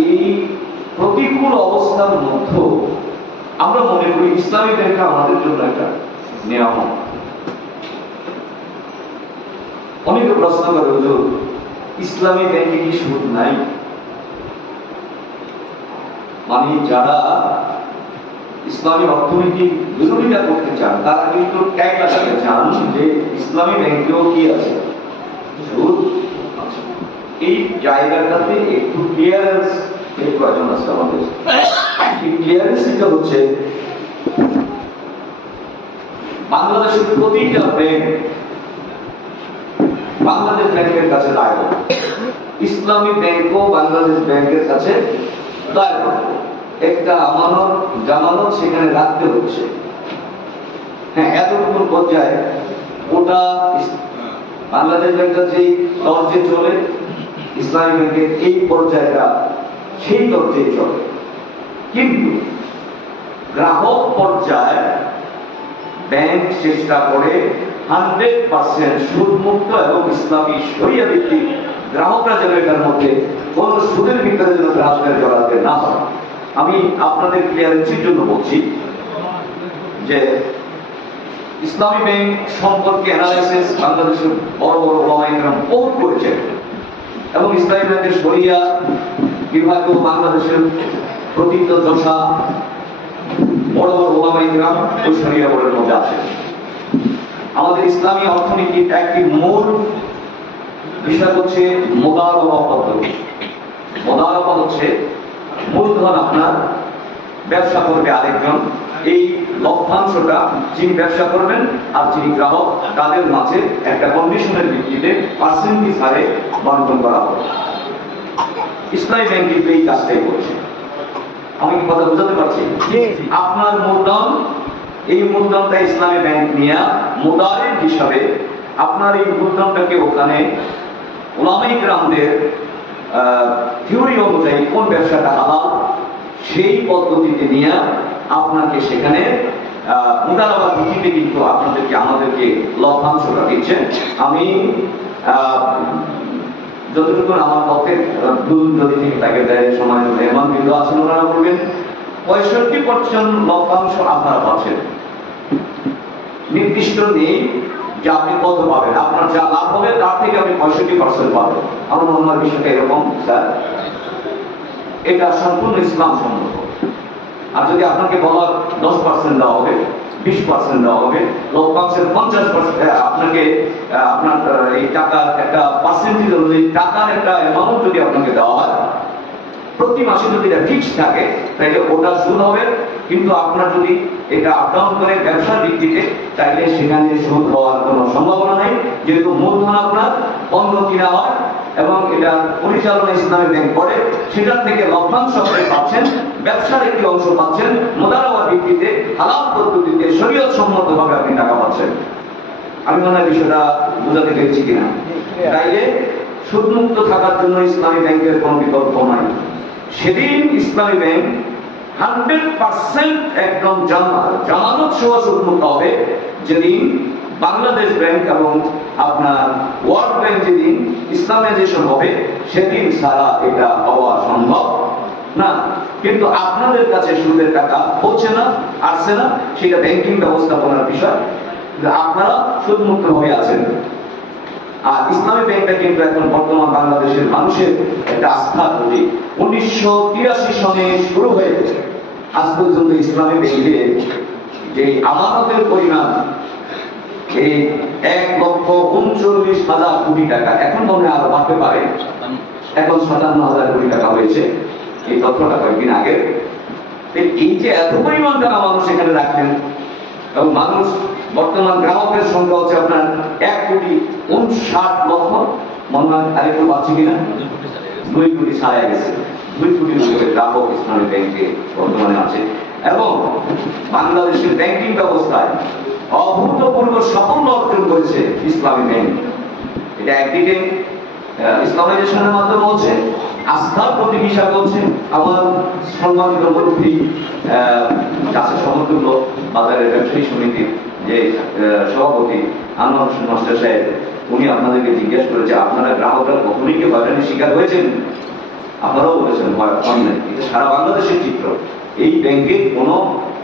এই প্রতিকূল অবস্থার মধ্যে আমরা মনে করি ইসলামী ব্যাংক আমাদের জন্য একটা নিয়ামত। অনেকে প্রশ্ন করে, হুজুর ইসলামী ব্যাংকে কি সুদ নাই? মানে যারা ইসলামী অর্থনৈতিক বিরোধিতা করতে চান তারা কিন্তু ট্যাগ লাগাতে চান যে ইসলামী ব্যাংকেও কি আছে, সুদ আছে। এই জায়গাটাতে একটু ক্লিয়ারেন্স এর প্রয়োজন আছে আমাদের। এই ক্লিয়ারেন্সটা হচ্ছে বাংলাদেশের প্রতিটা ব্যাংক বাংলাদেশ ব্যাংকের কাছে দায়বদ্ধ, ইসলামী ব্যাংকও বাংলাদেশ ব্যাংকের কাছে দায়বদ্ধ। একটা আমানত জামানত সেখানে রাখতে হচ্ছে। হ্যাঁ, এতটুকু পর্যায়ে ওটা বাংলাদেশ ব্যাংকের যে দরজে চলে, ইসলামী ব্যাংকের এই পর্যায়টা সেই দরজে চলে। কিন্তু গ্রাহক পর্যায়ে ব্যাংক চেষ্টা করে 100% সুদমুক্ত এবং ইসলামী শরিয়া ভিত্তিক গ্রাহকরা যেন এটার মধ্যে কোন সুদের ভিতরে যেন গ্রাহকের জড়াতে না হয়। আমি আপনাদের ক্লিয়ারেন্সির জন্য বলছি যে ইসলামী ব্যাংক সম্পর্কে অ্যানালাইসিস বাংলাদেশের বড় বড় ওলামায়ে কেরাম বহুত করেছেন এবং ইসলামী ব্যাংকের শরিয়া বিভাগও বাংলাদেশের প্রতীত দশা বড় বড় ওলামায়ে কেরাম ওই শরিয়া বোর্ডের মধ্যে আছেন। আমাদের ইসলামী অর্থনীতির একটি মূল বিষয় হচ্ছে মুদারাবা পদ্ধতি। মুদারাবা হচ্ছে মূলধন আপনার ব্যবসা করবে আরেকজন, এই লভ্যাংশটা যিনি ব্যবসা করবেন আর যিনি গ্রাহক তাদের মাঝে একটা কন্ডিশনের ভিত্তিতে পার্সেন্টেজ হারে বন্টন করা হবে। ইসলামী ব্যাংক কিন্তু এই কাজটাই করছে। আমি কি কথা বুঝাতে পারছি? আপনার মূলধন, এই মূলধনটা ইসলামী ব্যাংক নিয়ে মুদারিব হিসাবে আপনার এই মূলধনটাকে ওখানে উলামায়ে কেরামদের থিওরি অনুযায়ী কোন ব্যবসাটা হালাল সেই পদ্ধতিতে নিয়ে আপনাকে সেখানে মুদারাবার ভিত্তিতে কিন্তু আপনাদেরকে আমাদেরকে লভ্যাংশটা দিচ্ছেন। আমি যতটুকু আমার পক্ষে ভুল যদি থেকে তাকে দেয় সময় এমন কিন্তু আছেন ওনারা বলবেন 65% লভ্যাংশ আপনারা পাচ্ছেন। নির্দিষ্ট নেই যে আপনি কত পাবেন, আপনার যা লাভ হবে তার থেকে আপনি 65% পাবেন। আমার মনে হয় বিষয়টা এরকম স্যার, এটা সম্পূর্ণ ইসলাম সম্মত। আর যদি আপনাকে বলার 10% দেওয়া হবে, 20% দেওয়া হবে, লভ্যাংশের 50% আপনাকে আপনার এই টাকার একটা পার্সেন্টেজ অনুযায়ী টাকার একটা অ্যামাউন্ট যদি আপনাকে দেওয়া হয়, প্রতি মাসে যদি এটা ফিক্স থাকে তাহলে ওটা সুদ হবে। কিন্তু আপনার যদি এটা আপ ডাউন করে ব্যবসার ভিত্তিতে তাহলে সেখানে সুদ হওয়ার কোনো সম্ভাবনা নাই, যেহেতু মূলধন আপনার বন্ধ কিনা হয় এবং এটা পরিচালনা ইসলামী ব্যাংক করে, সেটার থেকে লভ্যাংশ আপনি পাচ্ছেন, ব্যবসার একটি অংশ পাচ্ছেন, মুদারাবার ভিত্তিতে হালাল পদ্ধতিতে শরীয়ত সম্মতভাবে আপনি টাকা পাচ্ছেন। আমি মনে হয় বিষয়টা বোঝাতে পেরেছি কিনা। তাইলে সুদমুক্ত থাকার জন্য ইসলামী ব্যাংকের কোনো বিকল্প নাই। সেদিন ইসলামী ব্যাংক 100% একদম জামানত সহ সুদমুক্ত হবে যেদিন বাংলাদেশ ব্যাংক এবং আপনার ওয়ার্ল্ড ব্যাংক যেদিন ইসলামাইজেশন হবে, সেদিন সারা এটা হওয়া সম্ভব না। কিন্তু আপনাদের কাছে সুদের টাকা হচ্ছে না, আসছে না, সেটা ব্যাংকিং ব্যবস্থাপনার বিষয়, আপনারা সুদমুক্ত হয়ে আছেন। আর ইসলামী ব্যাংকটা কিন্তু এখন বর্তমান বাংলাদেশের মানুষের একটা আস্থার প্রতীক। 1983 সনে শুরু হয়ে আজ পর্যন্ত ইসলামী ব্যাংকে যে আমানতের পরিমাণ এই 1,39,000 কোটি টাকা, এখন মনে হয় আরো বাড়তে পারে, এখন 57,000 কোটি টাকা হয়েছে। এই তথ্যটা কয়েকদিন আগে। এই যে এত পরিমাণ টাকা মানুষ এখানে রাখেন এবং মানুষ বর্তমান গ্রাহকের সংখ্যা হচ্ছে আপনার 1,59,00,000, মনে হয় আরেকটু পাচ্ছি কিনা, 2 কোটি ছাড়া গেছে। 2 কোটির উপরে গ্রাহক ইসলামী ব্যাংকে বর্তমানে আছে এবং বাংলাদেশের ব্যাংকিং ব্যবস্থায় অভূতপূর্ব সাফল্য অর্জন করেছে ইসলামী ব্যাংক। এটা একদিকে ইসলামাইজেশনের মাধ্যমে হচ্ছে, আস্থার প্রতীক হিসাবে হচ্ছে। আমার সম্মানিত মুরব্বী কাছে সমতুল্য বাজারের ব্যবসায়ী সমিতির যে সভাপতি আনোয়ার হোসেন মাস্টার সাহেব, উনি আপনাদেরকে জিজ্ঞেস করেছে আপনারা গ্রাহকরা কখনই কি হয়রানির শিকার হয়েছেন? আপনারাও বলেছেন হয় নাই, এটা সারা বাংলাদেশের চিত্র। এই ব্যাংকে কোনো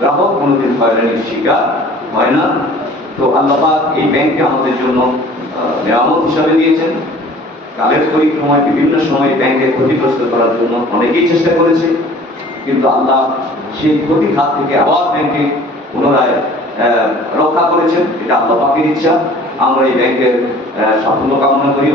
গ্রাহক কোনোদিন হয়রানির শিকার হয় না। তো আল্লাহ পাক এই ব্যাংককে আমাদের জন্য নিয়ামত হিসাবে দিয়েছেন। কালের পরিক্রমায় বিভিন্ন সময় ব্যাংকে ক্ষতিগ্রস্ত করার জন্য অনেকেই চেষ্টা করেছে, কিন্তু আল্লাহ সেই ক্ষতির হাত থেকে আবার ব্যাংকে পুনরায় রক্ষা করেছেন। এটা আল্লাহ পাকের ইচ্ছা। আমরা এই ব্যাংকের সাফল্য কামনা করি।